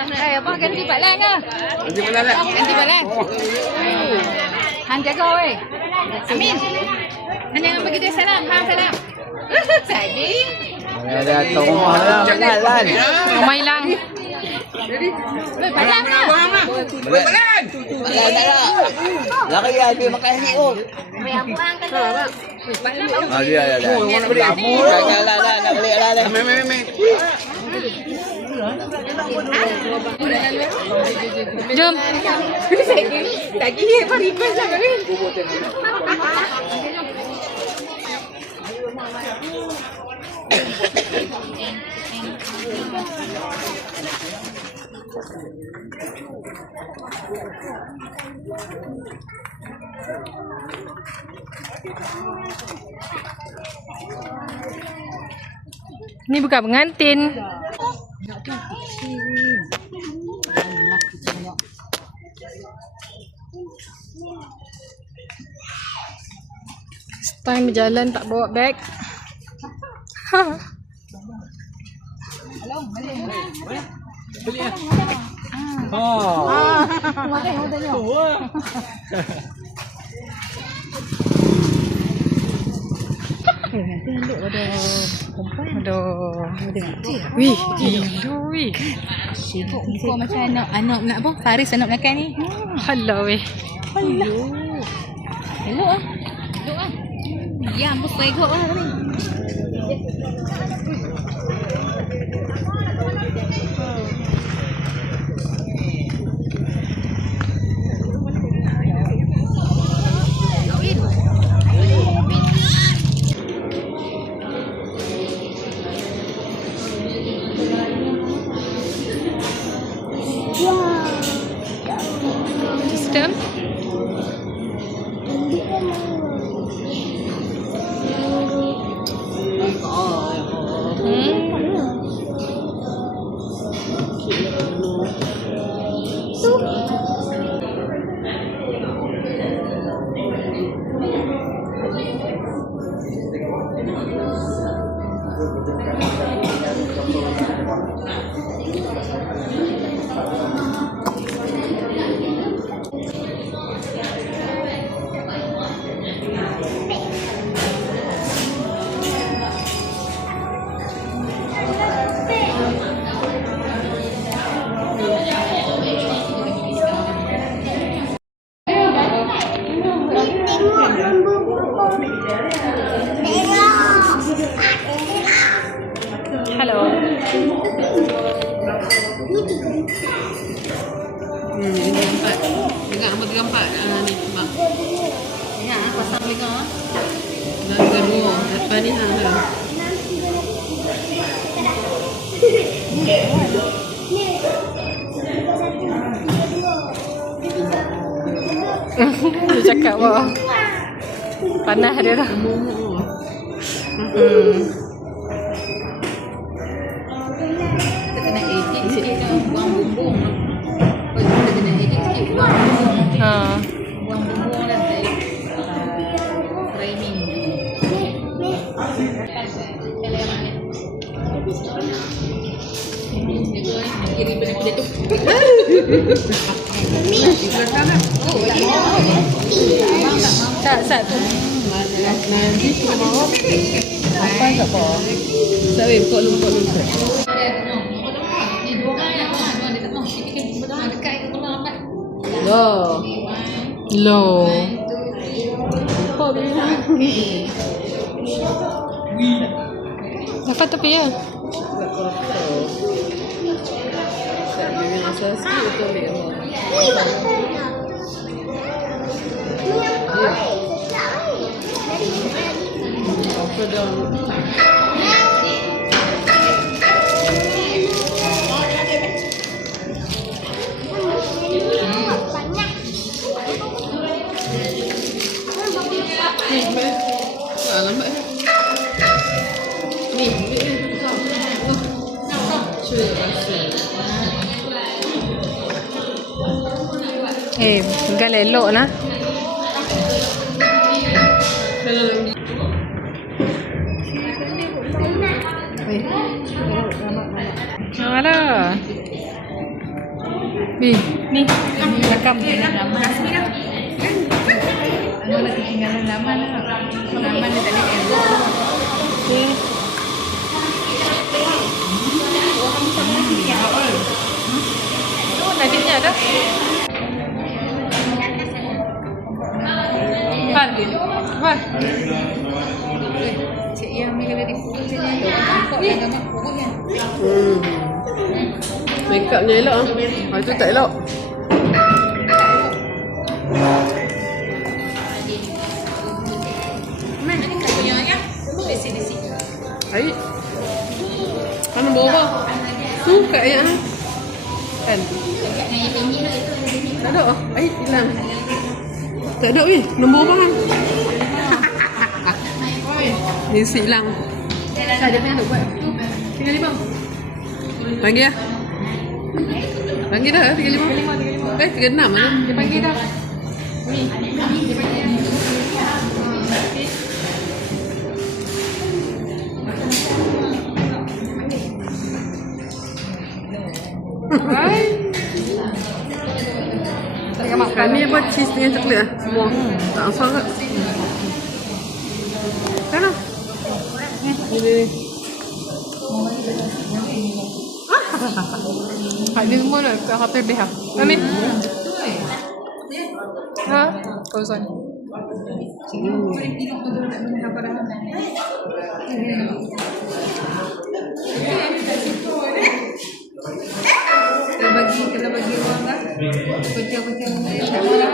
Abang ganti balan ke? Ganti balan lah. Ganti balan. Han jaga weh. Amin. Han jangan bagi dia salam. Han salam. Tadi. Ada kat rumah lah. Balan. Rumah hilang. Balan ke? Balan. Balan tak nak. Lari lah. Dia makan nasi tu. Abang kata. Balan bagus. Dia. Orang nak beli. Nak balik lah. Meh. Jom. Lagi request lah kami. Ni bukan pengantin. Time berjalan tak bawa beg. Oh. Aduh. Wih, wih. Sibuk muka macam anak nak apa? Faris anak belakang ni. Alah weh. Elok ah. Ya, ampun segok lah tadi. Sistem. Hello. Dengan 4. Dengan nombor 34 ni sebab. Ya, pasang dengar. Dan kedua, depan ni ada. Dia cakap wah. Panas dia dah. Kita kena edit sikit kan, buang bumbung. Kita kena edit sikit, buang bumbung. Ha. Buang bumbung dan framing. Kiri benda tu. Tak tu. Apa tak apa? Tak boleh buka dulu. Loh. Loh. Apa tepi ya? Lambat ni. Pegang elok lah. Alah. Ni, rekam. Ano na ketinggalan laman lah. Laman dia tak ada elok. Okay. Oh, nadinya ada. Wan. Cik yang ambil dari pukul je ni. Kok dah gamak pukul kan. Make upnya elok ah. Itu tak elok. Mana ni kat punya ya? Di sini. Air. Mana bawa? Suka ya. Kan? Tak ada. Air hilang. Tak ada weh. Nombor bang. Ni hilang. Ada mana buat? Tinggal 5. Panggil ya. Panggil dah 35. 36 lah. Dia panggil dah. Hai. Tak ada makan. Ni buat cheese dengan coklat lah. Semua. Tak asal tak? Kan lah? Ni. Hak dia semua nak ke hotel BH. Amin. Ha? Kausan. Kalau bagi ruang kan? Kecil-kecil ni tak boleh.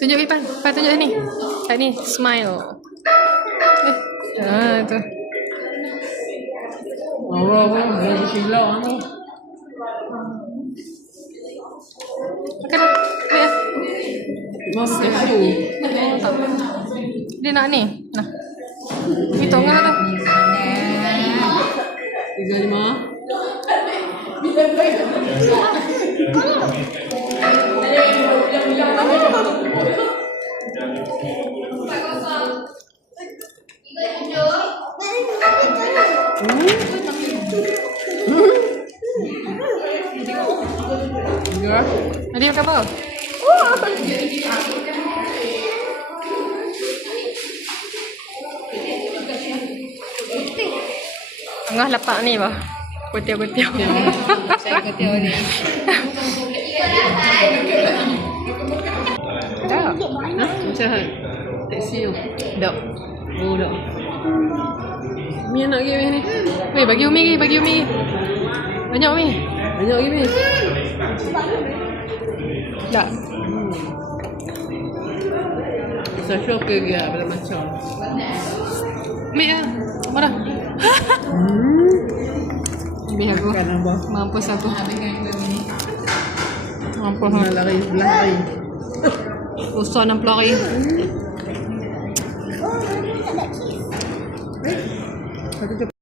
Tunjuk Ipan. Ipan tunjuk sini. Kat ni. Smile. Tu. Allah, dia bersilau tu. Makan dah. Baik lah. Masa tu. Oh, tak apa. Dia nak ni. Nah. Hitung kan tu. 35. Ada makan apa? Tengah lapak ni bah. Kutia-kutia. Saya kutia ni. Dah. Macam taksi tu. Dah. Oh, dah. Mi nak pergi ni. Weh, bagi Umi. Banyak Umi. Banyak lagi ni. Dah. Bisa shop ke dia pada macam. Umi ah. Mana? Habis aku. Makan apa? Mampus aku. Mampus. Nak lari sebelah hari. Usah 60 hari. Satu